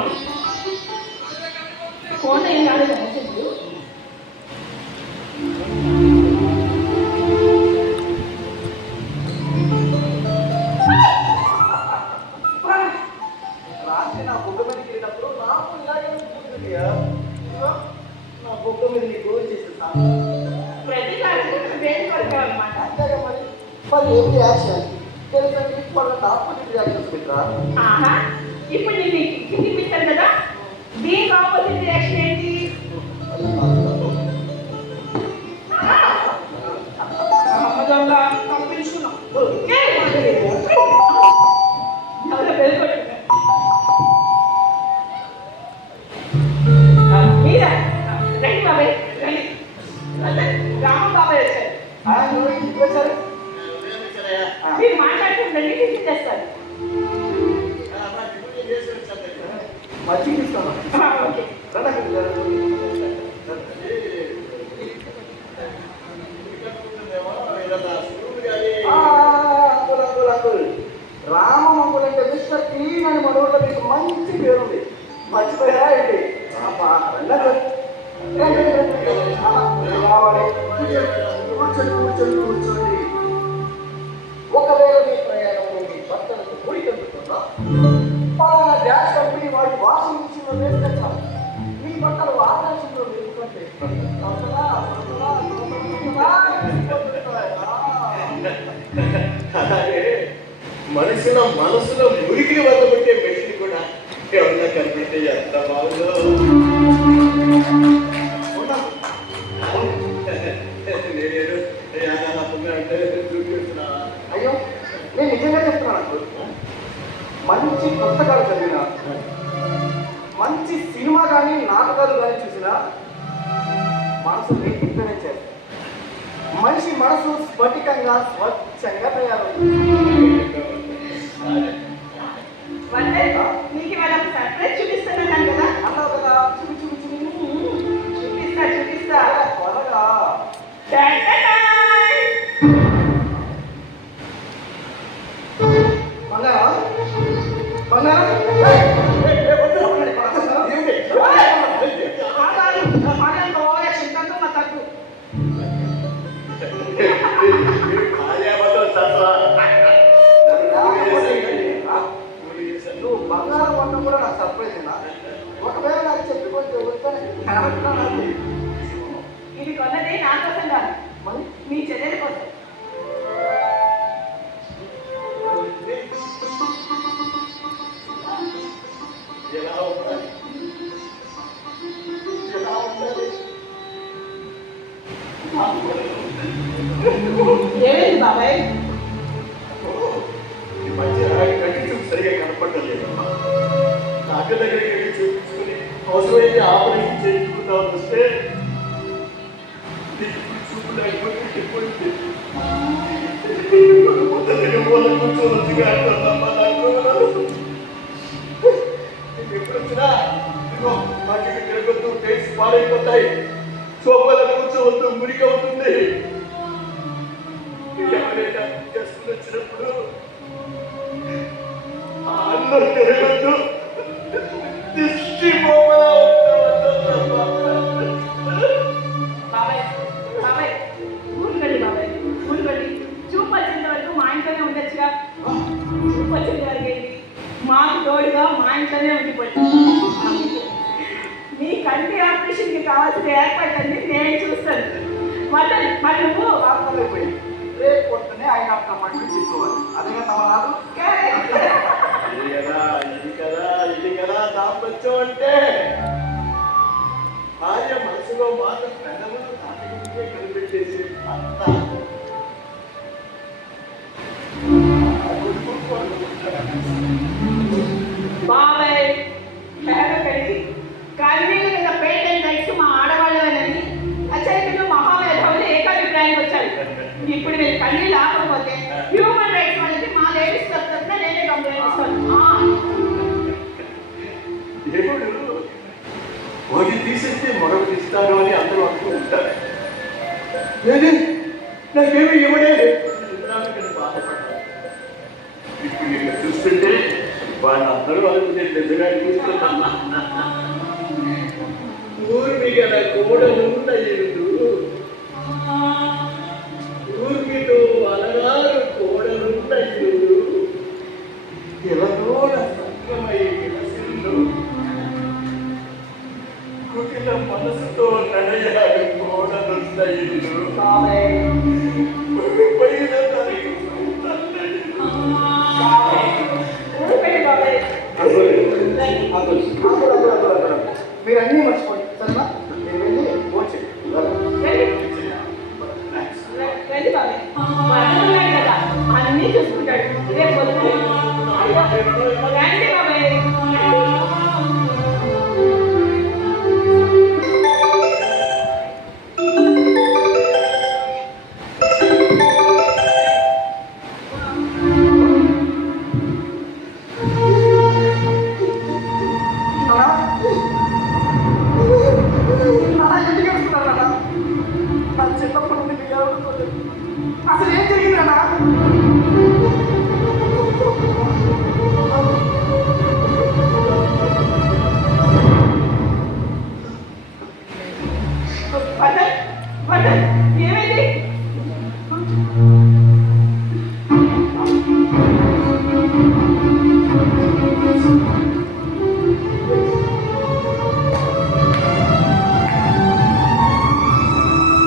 అవునవును. ఫోన్ ఏం కాదు కదా చెప్పు. రాత్రి నా బొగ్గ మీదకి వెళ్ళినప్పుడు నాకు ఇలాగే ఉంటుంది. నా బొగ్గ మీద నీకు చేసేస్తాను. ప్రతి కార్యక్రమం దేని కొరకు అనమాట. అంతేగా మరి మరి ఏం రియాక్షన్ తెలుసండి వాళ్ళ ఆపోజిట్ రియాక్షన్స్ పెట్టరా. ఆహా, ఇప్పుడు నేను చూపిస్తాను కదా, దీనికి ఆపోజిట్ రియాక్షన్ ఏంటి? అమ్మదొంగ పంపించుకున్నాం. ఎవరో వెళ్ళిపోతున్నారు. మీరా రండి బాబాయ్, రండి. రామ బాబాయ్ వచ్చారు. మీరు మాట్లాడుతుండండి, టిఫిన్ చేస్తారు. మంచిగా ఇస్తాను. ఓకే. రామంగులంటే మిస్టర్ క్లీన్ అని మనోళ్ళ మీకు మంచి పేరుంది. మర్చిపోయా ఏంటి? కూర్చోండి కూర్చోండి. ఒకవేళ మీ ప్రయాణంలో మీ భర్తలకు గుడి కలుగుతుందా? పలానా డ్యాష్ కంపెనీ వాడి వాషింగ్ మిషన్ లో వేసుకొచ్చారు. మీ బట్టలు ఆకాశంలో వేసుకుంటే అలాగే మనుషుల మనసులో మురికిని వదలబెట్టే మెషిన్ కూడా ఎవరన్నా కనిపెడితే ఎంత బాగుందో. అయ్యో, నేను నిజంగా చెప్తున్నాను. మంచి పుస్తకాలు చదివినా, మంచి సినిమా కానీ నాటకాలు కానీ చూసినా మనసు రేపిస్తూనే చేస్తాను. మనిషి మనసు స్ఫటికంగా స్వచ్ఛంగా తయారవుతుంది. మీకు ఇవాళ సర్ప్రైజ్ చూపిస్తున్నాను కదా. అన్నావు కదా, చూపిస్తా త్వరగా. బంగారం బంగారం నువ్వు బంగారం కొట్టడం కూడా నాకు సర్ప్రైజ్ అయినా. ఒకవేళ నాకు చెప్పి కొంచెం వస్తాను. ఇది కొన్నది నా కోసం కాదు, మరి మీ చెల్లెల కోసం. ఏమైంది బాబాయ్? ఈ మధ్య కంటి చూపు సరిగా కనపడలేదు. డాక్టర్ దగ్గరికి వెళ్ళి చూపించుకుని అవసరమైతే ఆపరేషన్ చేయించుకుందామని వస్తే చూపు లేకపోతే కూర్చోవచ్చుగా అంటున్నామా. ఎప్పుడు వచ్చినా ఇదిగో వాటికి తిరగొద్దు, టేస్ట్ పాడైపోతాయి, సోఫాలో కూర్చోవద్దు, మురికి అవుతుంది. ఎవరైనా గెస్టులు వచ్చినప్పుడు అన్నం తిరగొద్దు, దిష్టి బొమ్మలా బాబాయ్ బాబాయ్ ఊరుకండి, బాబాయ్ ఊరుకండి. చూపు వచ్చేంత వరకు మా ఇంట్లోనే ఉండొచ్చుగా. చూపు వచ్చేంత వరకు ఏంటి, మాకు తోడుగా మా ఇంట్లోనే ఉండిపోయింది. మీ కంటి ఆపరేషన్కి కావాల్సిన ఏర్పాట్లన్నీ నేను చూస్తాను. మరి నువ్వు అయిపోయింది. రేపు పొద్దున్నే ఆయన అపాయింట్మెంట్ తీసుకోవాలి. అదేగా తమ నాకు ఇది కదా దాంపత్యం అంటే. భార్య మనసులో మాత్రం పెదవులు దాటికే కనిపెట్టేసి అంత బాబాయ్ కడిగి కన్నీళ్ళ మీద పేటెంట్ రైట్స్ మా ఆడవాళ్ళని అచైతన్య మహామేధావులు ఏకాభిప్రాయానికి వచ్చారు. ఇప్పుడు మీరు కన్నీళ్ళు ఆపకపోతే హ్యూమన్ రైట్స్ అనేది మా లేడీస్ తరఫున నేనే కంప్లైంట్ ఇస్తాను. దేవుడు ఒకటి తీసేస్తే మరొకటి ఇస్తాను అని అందరూ అనుకుంటారు. నాకేమి ఇవ్వలేదు బాధపడ్డాను. ఇప్పుడు నేను చూస్తుంటే వాళ్ళందరూ అనుకునే నిజంగా చూస్తున్నా ఊర్మి గల కోడలున్న ఇల్లు ఊర్మితో అలరారు కోడలున్న ఇల్లు ఇలతోడ సత్యమై విలసిల్లు కుటిల మనసుతో నడయాడు కోడలున్న ఇల్లు పైన తనకి సంతన్నది. ఊరుకోండి బాబాయ్. మీరు అన్నీ మర్చిపోండి సరేనా మీరు వెళ్ళి వచ్చి రండి బాబాయ్. మరణం కదా అన్నీ చూసుకుంటాడు. రేపు పొద్దున్నే. రండి బాబాయ్. ఎందుకు వెళ్తున్నారు నా చిన్నప్పటి నుండి మీ ఎవరు అసలు ఏం